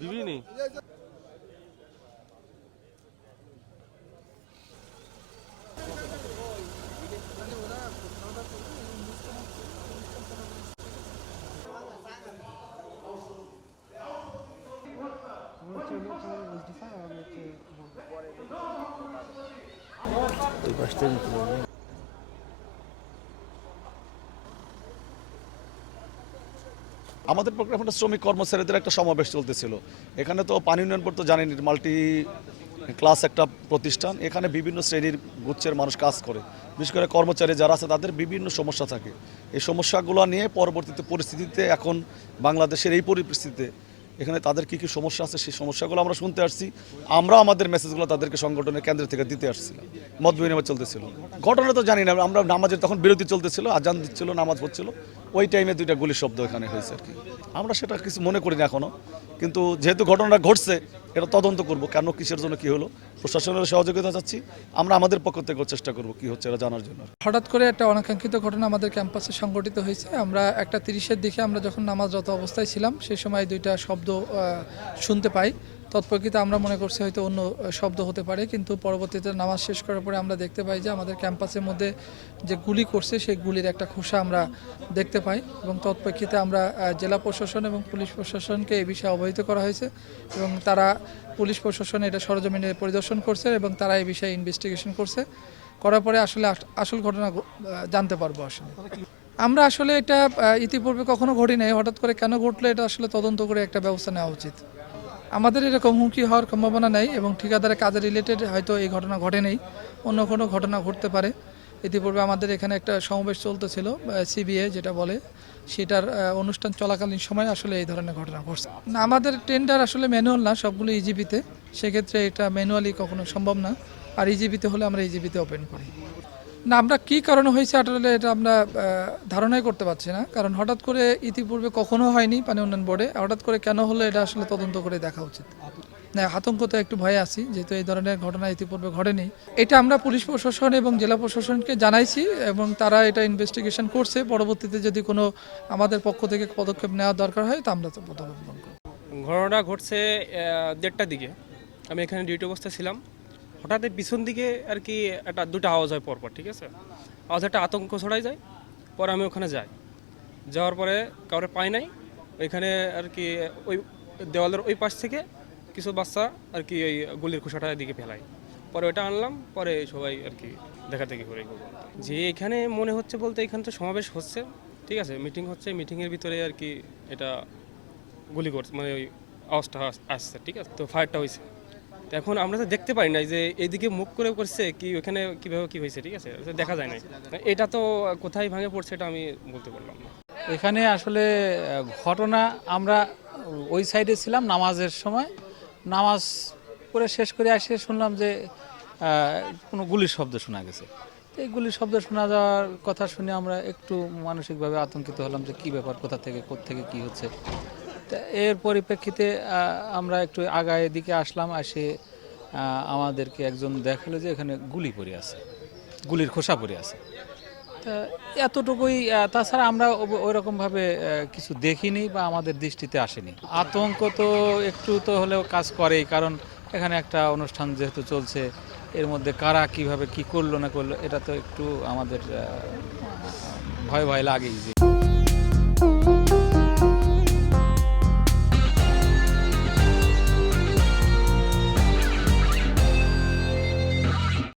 बीवी नहीं। আমাদের প্রোগ্রামটা শ্রমিক কর্মচারীদের একটা সমাবেশ চলতেছিল। এখানে তো পানি উন্নয়ন বোর্ড তো জানেন মাল্টি ক্লাস একটা প্রতিষ্ঠান। এখানে বিভিন্ন শ্রেণীর গুচ্ছের মানুষ কাজ করে, বিশেষ করে কর্মচারী যারা আছে তাদের বিভিন্ন সমস্যা থাকে। এই সমস্যাগুলো নিয়ে পরবর্তীতে পরিস্থিতিতে এখন বাংলাদেশের এই পরিস্থিতিতে এখানে তাদের কী কী সমস্যা আছে সেই সমস্যাগুলো আমরা শুনতে আসছি। আমরা আমাদের মেসেজগুলো তাদেরকে সংগঠনের কেন্দ্র থেকে দিতে আসছিলাম। মত বিনিময় চলতেছিল। ঘটনা তো জানি না, আমরা নামাজের তখন বিরতি চলতেছিল, আজান দিচ্ছিল, নামাজ পড়ছিল, ওই টাইমে দুইটা গুলির শব্দ এখানে হয়েছে আর কি। আমরা সেটা কিছু মনে করি না এখনও, কিন্তু যেহেতু ঘটনাটা ঘটছে এটা তদন্ত করব, কেন কিসের জন্য কি হলো, প্রশাসনের সহযোগিতা চাচ্ছি। আমরা আমাদের পক্ষ থেকে চেষ্টা করব কি হচ্ছে এটা জানার জন্য। হঠাৎ করে একটা অনাকাঙ্ক্ষিত ঘটনা আমাদের ক্যাম্পাসে সংঘটিত হয়েছে। আমরা 1:30-এর দিকে আমরা যখন নামাজরত অবস্থায় ছিলাম সেই সময় দুইটা শব্দ শুনতে পাই। তৎপরক্ষিতে আমরা মনে করছি হয়তো অন্য শব্দ হতে পারে, কিন্তু পরবর্তীতে নামাজ শেষ করার পরে আমরা দেখতে পাই যে আমাদের ক্যাম্পাসের মধ্যে যে গুলি করছে সেই গুলির একটা খোসা আমরা দেখতে পাই, এবং তৎপরক্ষিতে আমরা জেলা প্রশাসন এবং পুলিশ প্রশাসনকে এই বিষয়ে অবহিত করা হয়েছে, এবং তারা পুলিশ প্রশাসন এটা সরজমিনে পরিদর্শন করছে এবং তারা এই বিষয়ে ইনভেস্টিগেশন করছে। করার পরে আসলে আসল ঘটনা জানতে পারবো। আসলে আমরা আসলে এটা ইতিপূর্বে কখনো ঘটি নাই, হঠাৎ করে কেন ঘটলো এটা আসলে তদন্ত করে একটা ব্যবস্থা নেওয়া উচিত। আমাদের এরকম হুমকি হওয়ার সম্ভাবনা নাই, এবং ঠিকাদারের কাজে রিলেটেড হয়তো এই ঘটনা ঘটে নেই, অন্য কোনো ঘটনা ঘটতে পারে। ইতিপূর্বে আমাদের এখানে একটা সমাবেশ চলতেছিল, সিবিএ যেটা বলে, সেটার অনুষ্ঠান চলাকালীন সময় আসলে এই ধরনের ঘটনা ঘটছে না। আমাদের টেন্ডার আসলে ম্যানুয়াল না, সবগুলো ইজিবিতে, সেক্ষেত্রে এটা ম্যানুয়ালি কখনো সম্ভব না। আর ইজিবিতে হলে আমরা ইজিবিতে ওপেন করি না। আমরা কি কারণে হয়েছে আসলে এটা আমরা ধারণাই করতে পারছি না, কারণ হঠাৎ করে ইতিপূর্বে কখনো হয়নি পানি উন্নয়ন বোর্ডে, হঠাৎ করে কেন হলো এটা আসলে তদন্ত করে দেখা উচিত। না, আতঙ্ক তো একটু ভয়ে আছি, যেহেতু এই ধরনের ঘটনা ইতিপূর্বে ঘটেনি। এটা আমরা পুলিশ প্রশাসন এবং জেলা প্রশাসনকে জানাইছি, এবং তারা এটা ইনভেস্টিগেশন করছে। পরবর্তীতে যদি কোনো আমাদের পক্ষ থেকে পদক্ষেপ নেওয়ার দরকার হয় তা আমরা তো পদক্ষেপ নেব। ঘটনাটা ঘটছে 1:30টার দিকে। আমি এখানে ডিউটি অবস্থায় ছিলাম। হঠাৎ পিছন দিকে আর কি দুটো আওয়াজ হয় পরপর, ঠিক আছে। আওয়াজ একটা আতঙ্ক ছড়াই যায়। পরে আমি ওখানে যাই, যাওয়ার পরে কাউরে পাই নাই। ওইখানে আর কি ওই দেওয়ালের ওই পাশ থেকে কিছু বাচ্চা আর কি ওই গুলির খোসাটা দিকে ফেলায়। পরে ওইটা আনলাম, পরে সবাই আর কি দেখাদেখি করে যে এখানে মনে হচ্ছে বলতে এখানে তো সমাবেশ হচ্ছে, ঠিক আছে, মিটিং হচ্ছে, মিটিংয়ের ভিতরে আর কি এটা গুলি করছে, মানে ওই আওয়াজটা আসছে, ঠিক আছে। তো ফায়ারটা হয়েছে। তো এখন আমরা তো দেখতে পারি না যে এইদিকে মুখ করে করছে কি ওখানে কীভাবে কী হয়েছে, ঠিক আছে, দেখা যায় না। এটা তো কোথায় ভাঙে পড়ছে এটা আমি বলতে পারলাম না। এখানে আসলে ঘটনা, আমরা ওই সাইডে ছিলাম নামাজের সময়, নামাজ করে শেষ করে আসে শুনলাম যে কোনো গুলির শব্দ শোনা গেছে। তো এই গুলির শব্দ শোনা যাওয়ার কথা শুনে আমরা একটু মানসিকভাবে আতঙ্কিত হলাম যে কী ব্যাপার, কোত্থেকে কী হচ্ছে। তা এর পরিপ্রেক্ষিতে আমরা একটু আগায় দিকে আসলাম, আসে আমাদেরকে একজন দেখালো যে এখানে গুলি পড়ে আছে, গুলির খোসা পড়ে আছে। তা এতটুকুই, তাছাড়া আমরা ওইরকমভাবে কিছু দেখিনি বা আমাদের দৃষ্টিতে আসেনি। আতঙ্ক তো একটু তো হলেও কাজ করেই, কারণ এখানে একটা অনুষ্ঠান যেহেতু চলছে, এর মধ্যে কারা কিভাবে কি করলো না করলো এটা তো একটু আমাদের ভয় লাগেই যে।